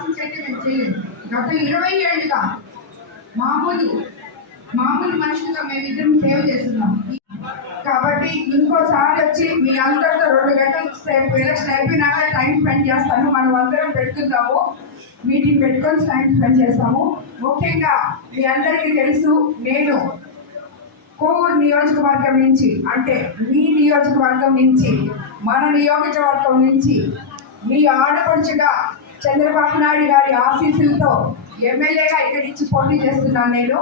ఆశించైతే మేము చేయలేదు. గత 20 ఏళ్ళుగా మామూలు మనుషులుగా మేమిద్దరం సేవ చేస్తున్నాం. కాబట్టి ఇంకోసారి వచ్చి మీ అందరితో 2 గంటల సేపు ఎలక్షన్ అయిపోయినాక టైం స్పెండ్ చేస్తాను. మనం అందరం పెట్టుకుందాము, మీటింగ్ పెట్టుకొని టైం స్పెండ్ చేస్తాము. ముఖ్యంగా మీ అందరికీ తెలుసు, నేను కోవూరు నియోజకవర్గం నుంచి, అంటే మీ నియోజకవర్గం నుంచి, మన నియోజకవర్గం నుంచి మీ ఆడపడుచుగా చంద్రబాబు నాయుడు గారి ఆశీస్సులతో ఎమ్మెల్యేగా ఇక్కడి నుంచి పోటీ చేస్తున్నాను నేను.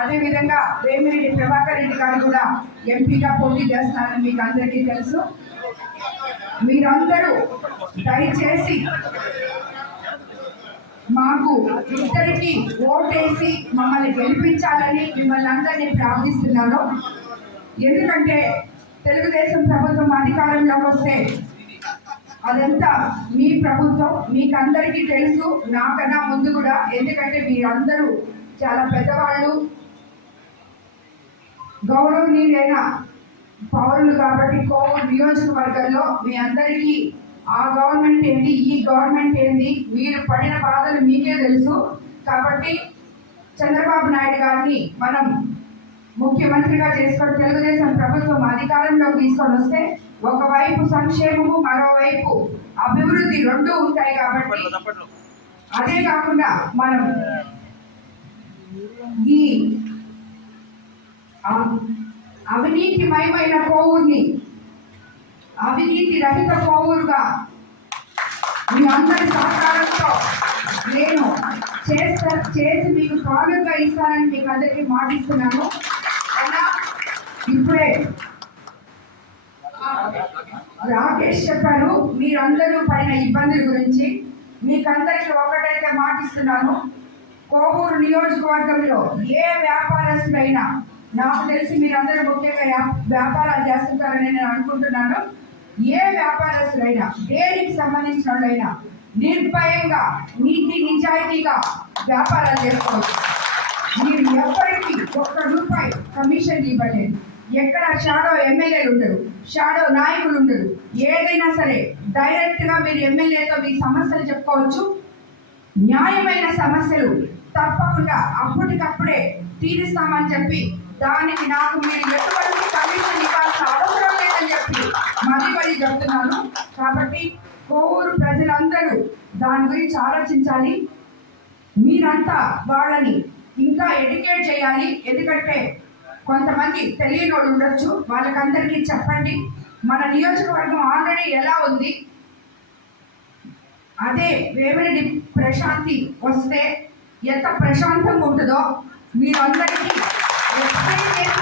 అదేవిధంగా వేమిరెడ్డి ప్రభాకర్ రెడ్డి గారు కూడా ఎంపీగా పోటీ చేస్తున్నారని మీకు అందరికీ తెలుసు. మీరందరూ దయచేసి మాకు ఇద్దరికి ఓటేసి మమ్మల్ని గెలిపించాలని మిమ్మల్ని అందరినీ ప్రార్థిస్తున్నాను. ఎందుకంటే తెలుగుదేశం ప్రభుత్వం అధికారంలోకి వస్తే అదంతా మీ ప్రభుత్వం, మీకు అందరికీ తెలుసు, నాకన్నా ముందు కూడా. ఎందుకంటే మీరందరూ చాలా పెద్దవాళ్ళు, గౌరవనీయులైన పౌరులు. కాబట్టి కోవూరు నియోజకవర్గంలో మీ అందరికీ ఆ గవర్నమెంట్ ఏంటి, ఈ గవర్నమెంట్ ఏంటి, మీరు పడిన బాధలు మీకే తెలుసు. కాబట్టి చంద్రబాబు నాయుడు గారిని మనం ముఖ్యమంత్రిగా చేసుకొని తెలుగుదేశం ప్రభుత్వం అధికారంలోకి తీసుకొని వస్తే ఒకవైపు సంక్షేమము, మరోవైపు అభివృద్ధి రెండూ ఉంటాయి. కాబట్టి అదే కాకుండా మనం ఈ అవినీతిమయమైన కోవూరుని అవినీతి రహిత కోవూరుగా మీ అందరి సహకారంతో నేను చేసి మీకు కానుకగా ఇస్తానని మీకు అందరికీ మాటిస్తున్నాను. అలా ఇప్పుడే రాకేష్ చెప్పారు మీరందరూ పడిన ఇబ్బందుల గురించి. మీకందరికీ ఒకటైతే మాటిస్తున్నాను, కోవూరు నియోజకవర్గంలో ఏ వ్యాపారస్తులైనా, నాకు తెలిసి మీరందరూ ముఖ్యంగా వ్యాపారాలు చేస్తుంటారని నేను అనుకుంటున్నాను, ఏ వ్యాపారస్తులైనా, దేనికి సంబంధించిన వాళ్ళైనా నిర్భయంగా నీతి నిజాయితీగా వ్యాపారాలు చేసుకోవచ్చు. మీరు ఎప్పటికీ ₹1 కమిషన్ ఇవ్వలేదు. ఎక్కడ షాడో ఎమ్మెల్యేలు ఉండరు, షాడో నాయకులు ఉండరు. ఏదైనా సరే డైరెక్ట్గా మీరు ఎమ్మెల్యేతో మీ సమస్యలు చెప్పుకోవచ్చు. న్యాయమైన సమస్యలు తప్పకుండా అప్పటికప్పుడే తీరుస్తామని చెప్పి, దానికి నాకు మీరు ఎటువంటి కమిషన్ ఇవ్వాల్సిన అవసరం లేదని చెప్పి మరీ చెప్తున్నాను. కాబట్టి కోవూరు ప్రజలందరూ దాని గురించి ఆలోచించాలి. మీరంతా వాళ్ళని ఇంకా ఎడ్యుకేట్ చేయాలి. ఎందుకంటే కొంతమంది తెలియని వాళ్ళు ఉండొచ్చు, వాళ్ళకందరికీ చెప్పండి మన నియోజకవర్గం ఆల్రెడీ ఎలా ఉంది, అదే వేమిరెడ్డి ప్రశాంతి వస్తే ఎంత ప్రశాంతంగా ఉంటుందో మీరందరికీ ఎక్స్ప్లెయిన్ చేసి